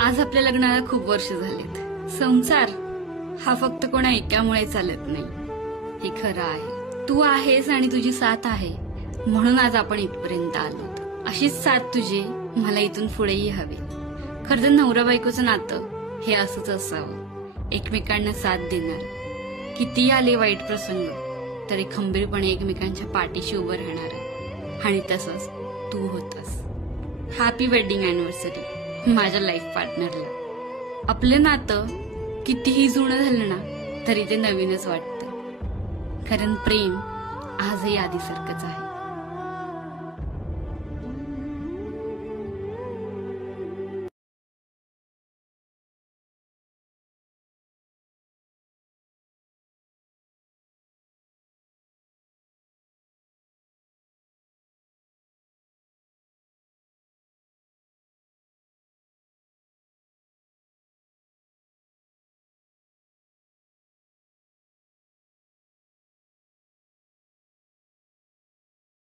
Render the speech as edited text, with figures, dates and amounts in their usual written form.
आज आपल्या लग्नाला खूप वर्ष झालेत। संसार हा फक्त कोणा एकामुळे चालत नाही, हे खरं आहे। तू आहेस आणि तुझी साथ आहे म्हणून आज आपण इथपर्यंत आलो। अशीच साथ तुझी मला इथून पुढेही हवी। खरं तर नवरा बायकोचं नातं हे असंच असावं, एकमेकांना साथ देणार, किती आले वाईट प्रसंग तरी खंबीरपणे एकमेकांच्या पाठीशी उभं राहणार। आणि तसंच तू होतास। हॅपी वेडिंग अॅनिव्हर्सरी माझ्या लाईफ पार्टनरला। आपलं नातं कितीही जुनं झालं ना तरी ते नवीनच वाटतं, कारण प्रेम आजही आधीसारखंच आहे।